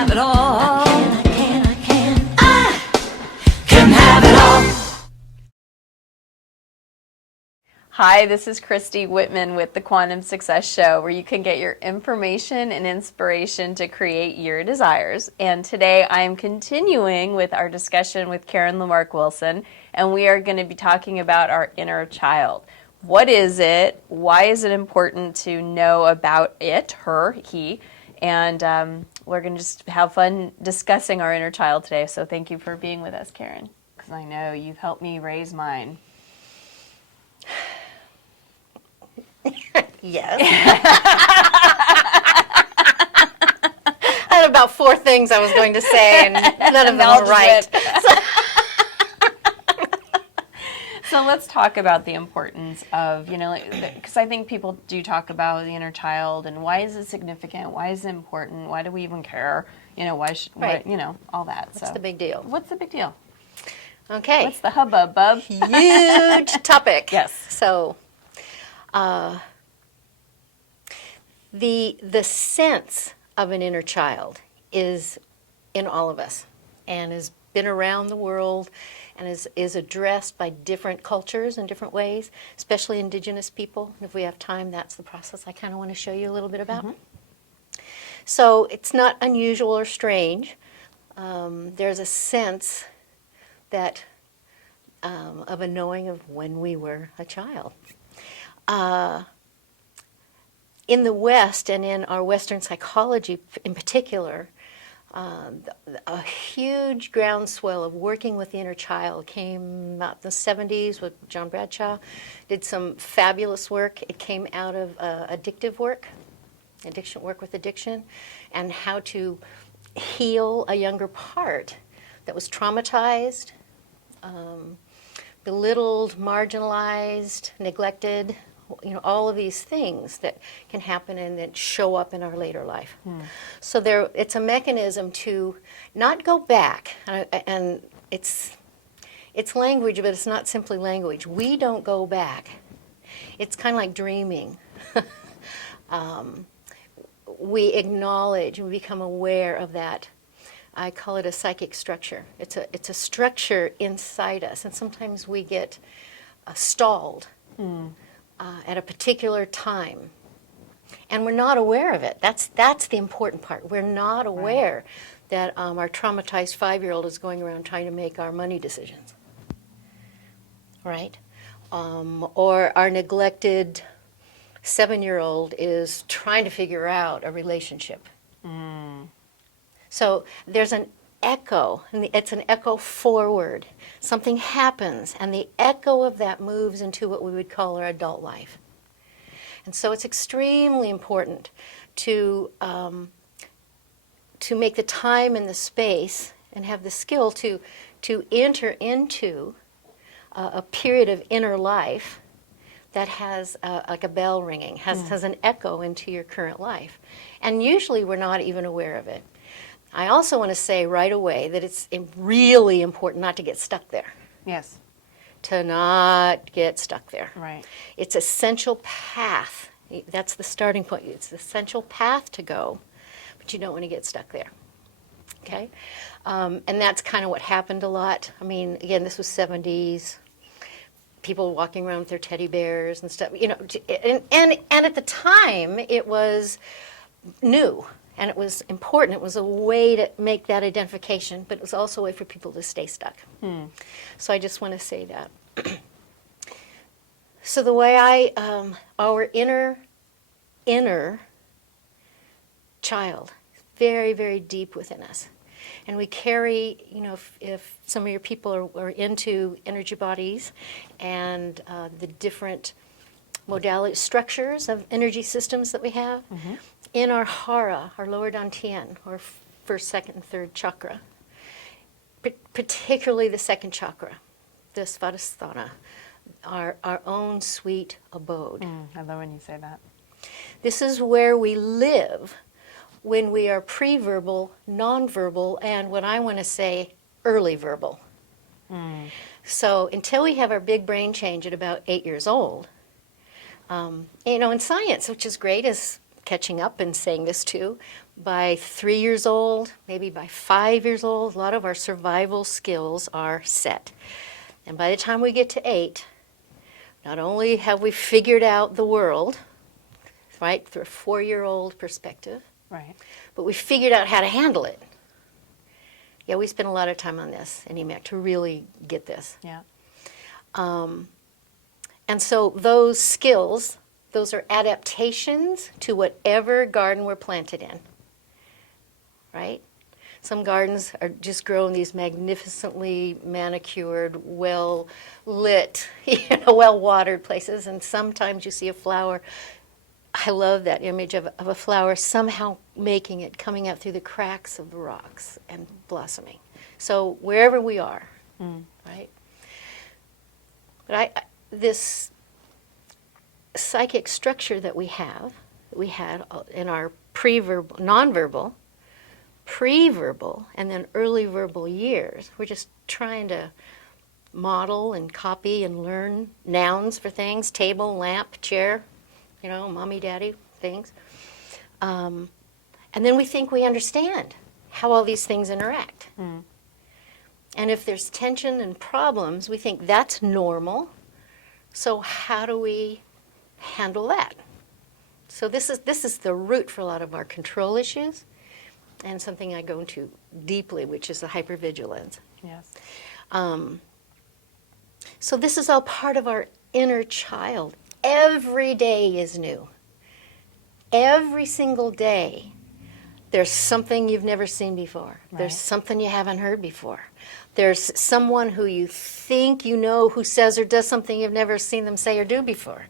have it all. I can have it all. Hi, this is Christy Whitman with the Quantum Success Show, where you can get your information and inspiration to create your desires. And today I am continuing with our discussion with Karen Lamark Wilson, and we are going to be talking about our inner child. What is it? Why is it important to know about it, her, he? And we're going to just have fun discussing our inner child today. So thank you for being with us, Karen, because I know you've helped me raise mine. Yes. I had about 4 things I was going to say, and none of them were right. So let's talk about the importance of, because I think people do talk about the inner child and why is it significant? Why is it important? Why do we even care? Right. All that. What's the big deal? What's the big deal? Okay. What's the hubbub, bub? Huge topic. Yes. So, the sense of an inner child is in all of us and has been around the world and is addressed by different cultures in different ways, especially indigenous people. And if we have time, that's the process I kind of want to show you a little bit about. Mm-hmm. So it's not unusual or strange. There's a sense that of a knowing of when we were a child. In the West and in our Western psychology in particular, a huge groundswell of working with the inner child came out in the 70s with John Bradshaw, did some fabulous work. It came out of addiction work with addiction, and how to heal a younger part that was traumatized, belittled, marginalized, neglected, all of these things that can happen and that show up in our later life. So it's a mechanism to not go back, and it's language, but it's not simply language. We don't go back. It's kind of like dreaming. We acknowledge, we become aware of that. I call it a psychic structure. It's a structure inside us, and sometimes we get stalled at a particular time, and we're not aware of it. That's the important part. We're not aware that our traumatized 5-year-old is going around trying to make our money decisions, right? Or our neglected 7-year-old is trying to figure out a relationship. So there's an echo, and it's an echo forward. Something happens, and the echo of that moves into what we would call our adult life. And so it's extremely important to make the time and the space and have the skill to enter into a period of inner life that has like a bell ringing, has an echo into your current life. And usually we're not even aware of it. I also want to say right away that it's really important not to get stuck there. Yes. To not get stuck there. Right. It's essential path. That's the starting point. It's the essential path to go, but you don't want to get stuck there. Okay? And that's kind of what happened a lot. I mean, again, this was 70s. People walking around with their teddy bears and stuff. And at the time, it was new. And it was important. It was a way to make that identification, but it was also a way for people to stay stuck. So I just want to say that. So the way our inner child, very, very deep within us. And we carry, if some of your people are into energy bodies and the different modality structures of energy systems that we have, in our hara, our lower dantian, or first, second, and third chakra, particularly the second chakra, the svadhisthana, our own sweet abode. I love when you say that. This is where we live when we are pre-verbal, non-verbal, and what I want to say, early verbal. So until we have our big brain change at about 8 years old, in science, which is great, is catching up and saying this too, by 3 years old, maybe by 5 years old, a lot of our survival skills are set. And by the time we get to 8, not only have we figured out the world, right, through a 4-year-old perspective, Right. but we figured out how to handle it. Yeah, we spend a lot of time on this in EMAC to really get this. Yeah. And so those skills, those are adaptations to whatever garden we're planted in, right? Some gardens are just growing these magnificently manicured, well-lit, well-watered places, and sometimes you see a flower. I love that image of a flower somehow making it, coming out through the cracks of the rocks and blossoming. So wherever we are, right? But this psychic structure that we had in our pre-verbal, nonverbal, pre-verbal, and then early verbal years, we're just trying to model and copy and learn nouns for things, table, lamp, chair, mommy, daddy, things. And then we think we understand how all these things interact. And if there's tension and problems, we think that's normal. So how do we handle that? So this is the root for a lot of our control issues, and something I go into deeply, which is the hypervigilance. Yes. So this is all part of our inner child. Every day is new. Every single day, there's something you've never seen before. Right. There's something you haven't heard before. There's someone who you think you know who says or does something you've never seen them say or do before.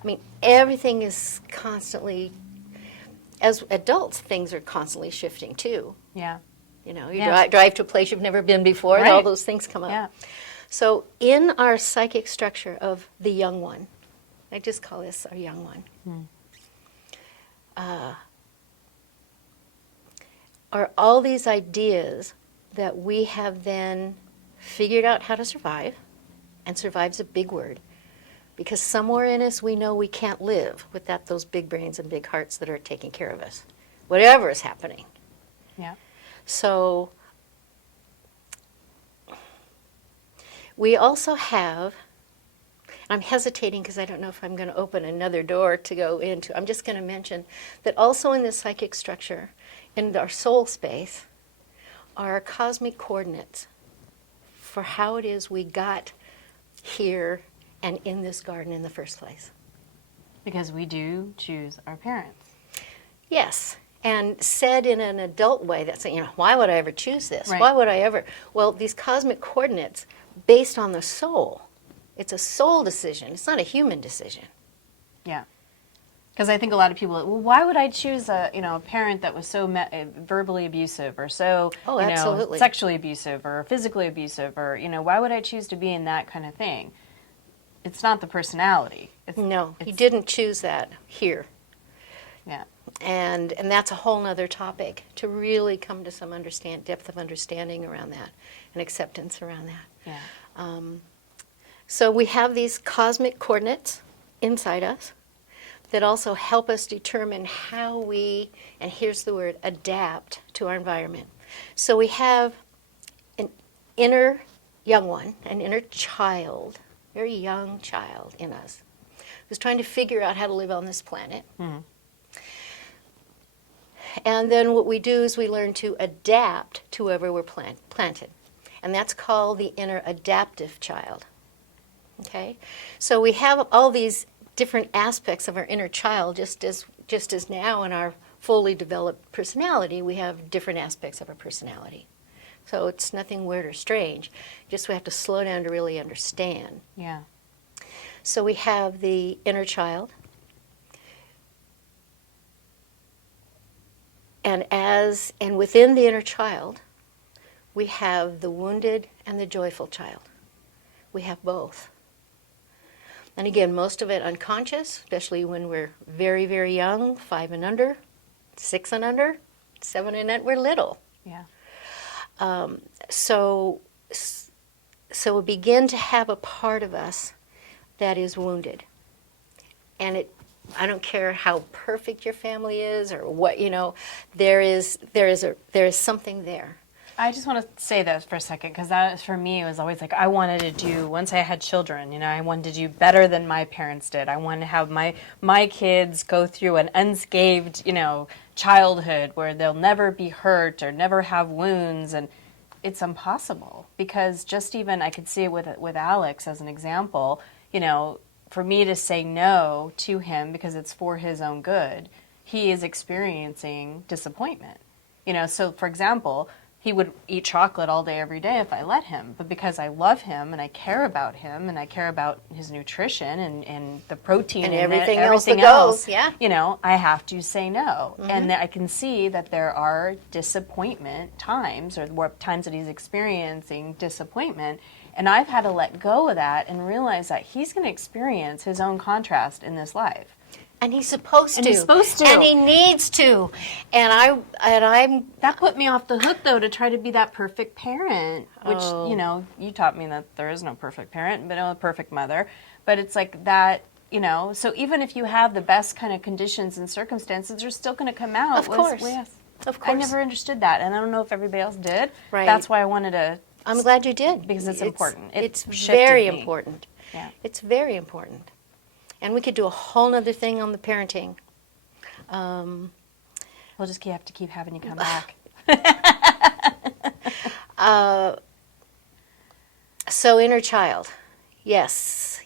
I mean, everything is constantly, as adults, things are constantly shifting too. Yeah. You Yeah. drive to a place you've never been before, and Right. all those things come up. Yeah. So in our psychic structure of the young one, I just call this our young one, are all these ideas that we have then figured out how to survive, and survive's a big word, because somewhere in us we know we can't live without those big brains and big hearts that are taking care of us, whatever is happening. Yeah. So we also have, I'm hesitating because I don't know if I'm going to open another door to go into. I'm just going to mention that also in this psychic structure, in our soul space, are our cosmic coordinates for how it is we got here and in this garden in the first place. Because we do choose our parents. Yes, and said in an adult way, that's, why would I ever choose this? Right. Why would I ever? Well, these cosmic coordinates, based on the soul, it's a soul decision. It's not a human decision. Yeah. Because I think a lot of people, well, why would I choose a parent that was so verbally abusive or so absolutely. sexually abusive or physically abusive or why would I choose to be in that kind of thing? It's not the personality. No, you didn't choose that here. Yeah. And that's a whole nother topic to really come to some depth of understanding around that and acceptance around that. Yeah. So we have these cosmic coordinates inside us that also help us determine how we, and here's the word, adapt to our environment. So we have an inner young one, an inner child, very young child in us, who's trying to figure out how to live on this planet. And then what we do is we learn to adapt to wherever we're planted. And that's called the inner adaptive child. Okay? So we have all these different aspects of our inner child, just as now in our fully developed personality, we have different aspects of our personality. So it's nothing weird or strange, just we have to slow down to really understand. Yeah. So we have the inner child, and within the inner child, we have the wounded and the joyful child. We have both. And again, most of it unconscious, especially when we're very, very young, 5 and under, 6 and under, 7 and under, we're little. Yeah. So we begin to have a part of us that is wounded. And it I don't care how perfect your family is or what, there is something there. I just want to say that for a second, because that, for me, it was always like I wanted to do, once I had children, I wanted to do better than my parents did. I wanted to have my kids go through an unscathed, childhood where they'll never be hurt or never have wounds, and it's impossible, because just even, I could see it with Alex as an example, for me to say no to him because it's for his own good, he is experiencing disappointment. So for example, he would eat chocolate all day, every day if I let him. But because I love him and I care about him and I care about his nutrition and the protein And in everything it, else everything that else, goes, yeah. I have to say no. And I can see that there are disappointment times, or times that he's experiencing disappointment. And I've had to let go of that and realize that he's going to experience his own contrast in this life. And he's supposed to. And he's supposed to. And he needs to. And I'm That put me off the hook, though, to try to be that perfect parent, which, you taught me that there is no perfect parent, but no perfect mother. But it's like that, so even if you have the best kind of conditions and circumstances, they're still going to come out. Of course. Of course. I never understood that, and I don't know if everybody else did. Right. That's why I wanted to. I'm glad you did. Because it's important. It's shifted very me. important. Yeah. It's very important. And we could do a whole nother thing on the parenting. We'll just have to keep having you come back. So inner child. Yes.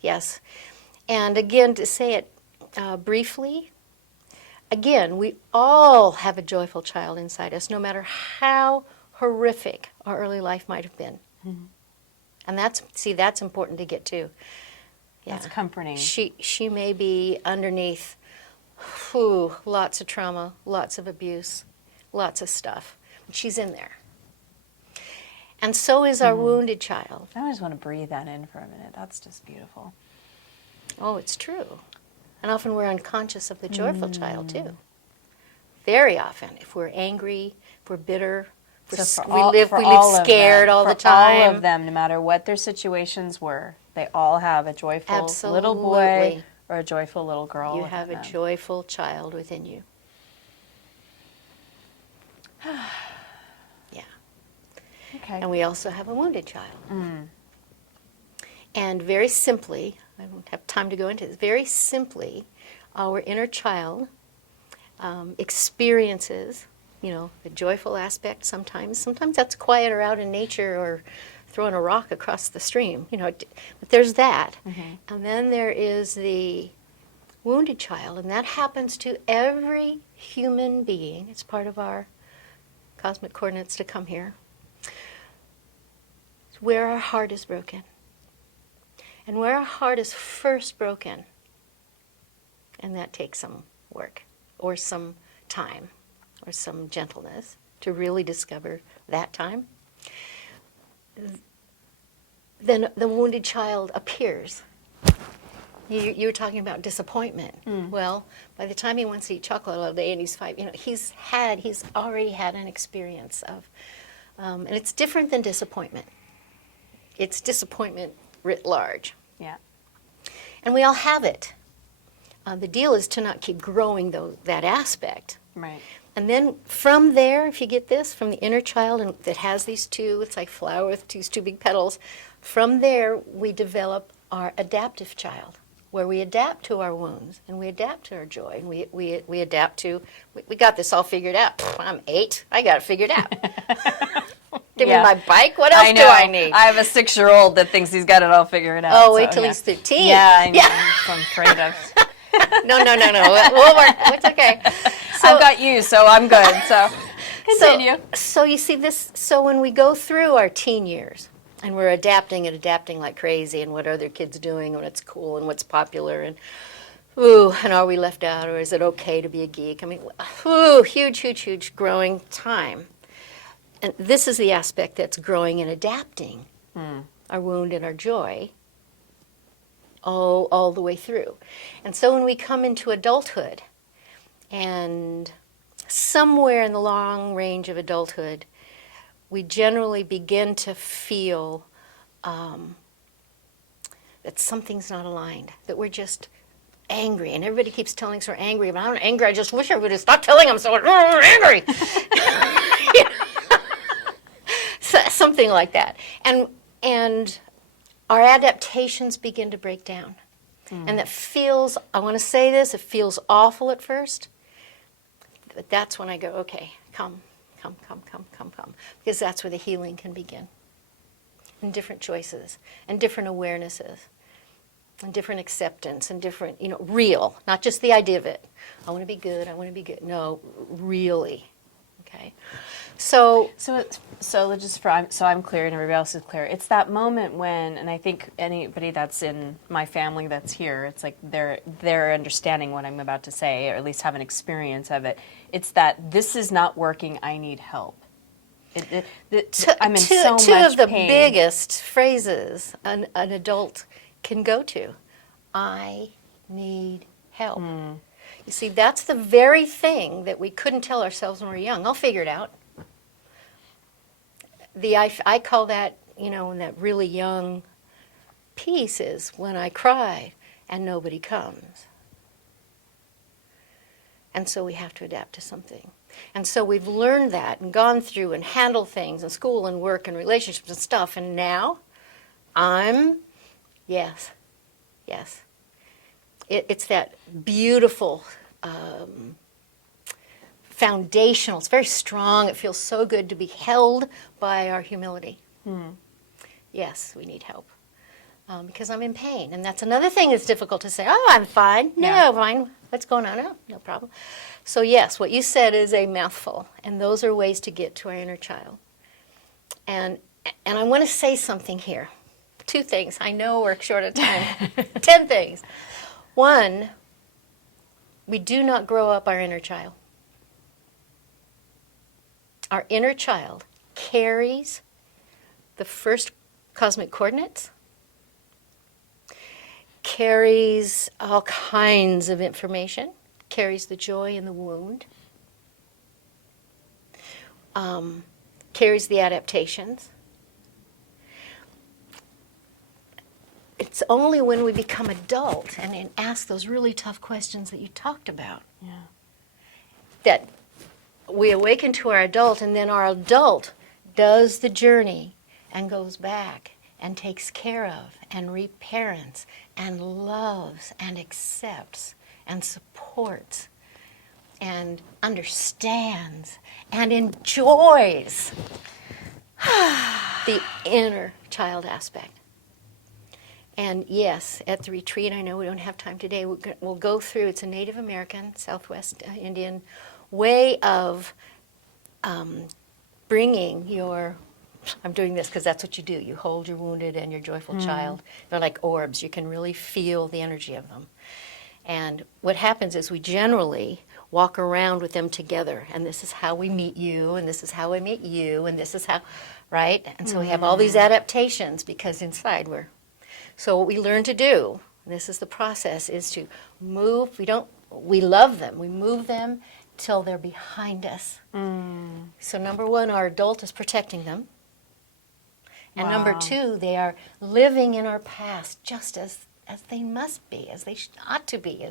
And again, to say it briefly, again, we all have a joyful child inside us, no matter how horrific our early life might have been. Mm-hmm. And that's important to get to. Yeah. That's comforting. She may be underneath lots of trauma, lots of abuse, lots of stuff. But she's in there. And so is our wounded child. I just want to breathe that in for a minute. That's just beautiful. Oh, it's true. And often we're unconscious of the joyful child, too. Very often. If we're angry, if we're bitter, we live scared all the time. All of them, no matter what their situations were, they all have a joyful little boy or a joyful little girl. You have a joyful child within you. Yeah. Okay. And we also have a wounded child. And very simply, I won't have time to go into this, very simply, our inner child experiences, the joyful aspect sometimes. Sometimes that's quiet or out in nature or throwing a rock across the stream, but there's that. Mm-hmm. And then there is the wounded child, and that happens to every human being. It's part of our cosmic coordinates to come here. It's where our heart is broken. And where our heart is first broken, and that takes some work or some time or some gentleness to really discover that time, then the wounded child appears. You were talking about disappointment. Well, by the time he wants to eat chocolate all day and he's 5, he's already had an experience of, and it's different than disappointment. It's disappointment writ large. Yeah. And we all have it. The deal is to not keep growing that aspect. Right. And then from there, if you get this, from the inner child and that has these two, it's like flower with these two big petals, from there we develop our adaptive child, where we adapt to our wounds and we adapt to our joy and we adapt to, we got this all figured out. I'm 8, I got it figured out. Give me my bike, what else do I need? I have a 6-year-old that thinks he's got it all figured out. Oh, wait till he's 13. Yeah, I know. I'm afraid of. No. We'll work. It's okay. So, I've got you, so I'm good. So continue. So you see this. So when we go through our teen years and we're adapting like crazy, and what are other kids doing, and what's cool, and what's popular, and and are we left out, or is it okay to be a geek? I mean, huge growing time. And this is the aspect that's growing and adapting our wound and our joy. All the way through. And so when we come into adulthood, and somewhere in the long range of adulthood, we generally begin to feel that something's not aligned, that we're just angry, and everybody keeps telling us we're angry, but I'm not angry. I just wish I would have stopped telling them so we're angry. So, something like that. And our adaptations begin to break down. And that feels, I want to say this, it feels awful at first, but that's when I go, okay, come. Because that's where the healing can begin. And different choices, and different awarenesses, and different acceptance, and different, real, not just the idea of it. I want to be good, No, really. Okay? So I'm clear and everybody else is clear. It's that moment when, and I think anybody that's in my family that's here, it's like they're understanding what I'm about to say, or at least have an experience of it. It's that this is not working. I need help. I'm in so much pain. Two of the biggest phrases an adult can go to: I need help. You see, that's the very thing that we couldn't tell ourselves when we were young. I'll figure it out. I call that, in that really young piece is when I cry and nobody comes. And so we have to adapt to something. And so we've learned that and gone through and handled things in school and work and relationships and stuff. And now yes. It's that beautiful foundational. It's very strong. It feels so good to be held by our humility. Yes, we need help because I'm in pain. And that's another thing that's difficult to say. Oh, I'm fine. No, fine. What's going on? Oh, no problem. So yes, what you said is a mouthful. And those are ways to get to our inner child. And I want to say something here. 2 things. I know we're short of time. 10 things. 1, we do not grow up our inner child. Our inner child carries the first cosmic coordinates, carries all kinds of information, carries the joy in the wound, carries the adaptations. It's only when we become adult and ask those really tough questions that you talked about that we awaken to our adult, and then our adult does the journey and goes back and takes care of and reparents and loves and accepts and supports and understands and enjoys the inner child aspect. And yes, at the retreat, I know we don't have time today, we'll go through, it's a Native American, Southwest Indian way of bringing your, I'm doing this because that's what you do. You hold your wounded and your joyful child. They're like orbs. You can really feel the energy of them. And what happens is we generally walk around with them together. And this is how we meet you, and this is how I meet you, and this is how, right? And so we have all these adaptations because inside we're, so what we learn to do, and this is the process, is to move. We love them. We move them till they're behind us. So number 1, our adult is protecting them. And number 2, they are living in our past just as they must be, as they ought to be.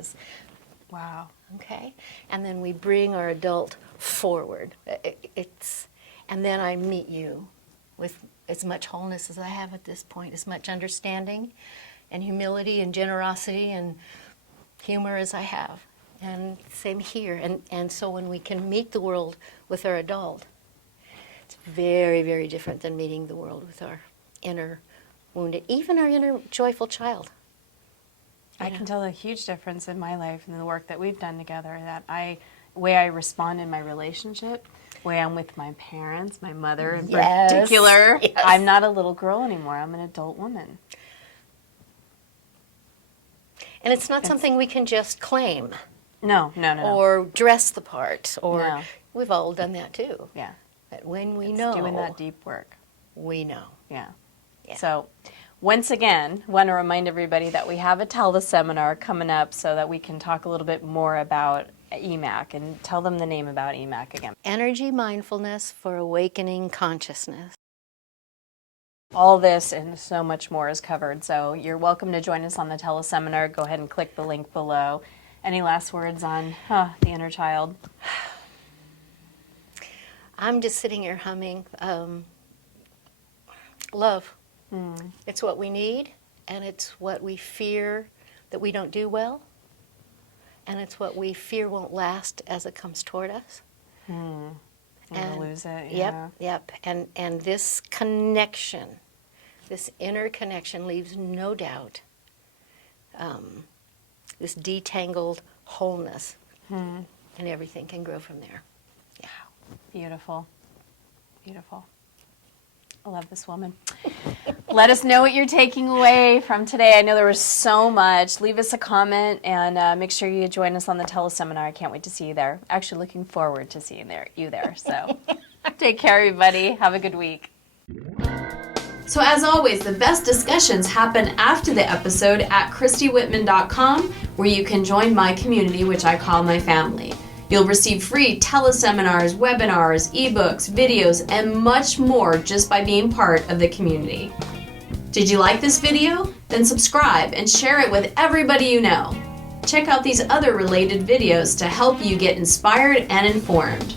Okay? And then we bring our adult forward. And then I meet you with as much wholeness as I have at this point, as much understanding and humility and generosity and humor as I have. And same here. And so when we can meet the world with our adult, it's very, very different than meeting the world with our inner wounded, even our inner joyful child. I can tell a huge difference in my life and the work that we've done together, that way I respond in my relationship, way I'm with my parents, my mother in particular. Yes. I'm not a little girl anymore. I'm an adult woman. And it's not something we can just claim. No. Or dress the part. Or No. we've all done that too. Yeah. But when we It's know, doing that deep work. we know. Yeah. Yeah. So once again, want to remind everybody that we have a teleseminar coming up so that we can talk a little bit more about EMAC, and tell them the name about EMAC again. Energy mindfulness for awakening consciousness. All this and so much more is covered. So you're welcome to join us on the teleseminar. Go ahead and click the link below. Any last words on the inner child? I'm just sitting here humming. Love. It's what we need, and it's what we fear that we don't do well, and it's what we fear won't last as it comes toward us. And we'll lose it. Yeah. Yep. And this connection, this inner connection leaves no doubt. This detangled wholeness, and everything can grow from there. Yeah. Beautiful. Beautiful. I love this woman. Let us know what you're taking away from today. I know there was so much. Leave us a comment and make sure you join us on the teleseminar. I can't wait to see you there. Actually, looking forward to seeing you there. So take care, everybody. Have a good week. So as always, the best discussions happen after the episode at ChristyWhitman.com, where you can join my community, which I call my family. You'll receive free teleseminars, webinars, ebooks, videos, and much more just by being part of the community. Did you like this video? Then subscribe and share it with everybody you know. Check out these other related videos to help you get inspired and informed.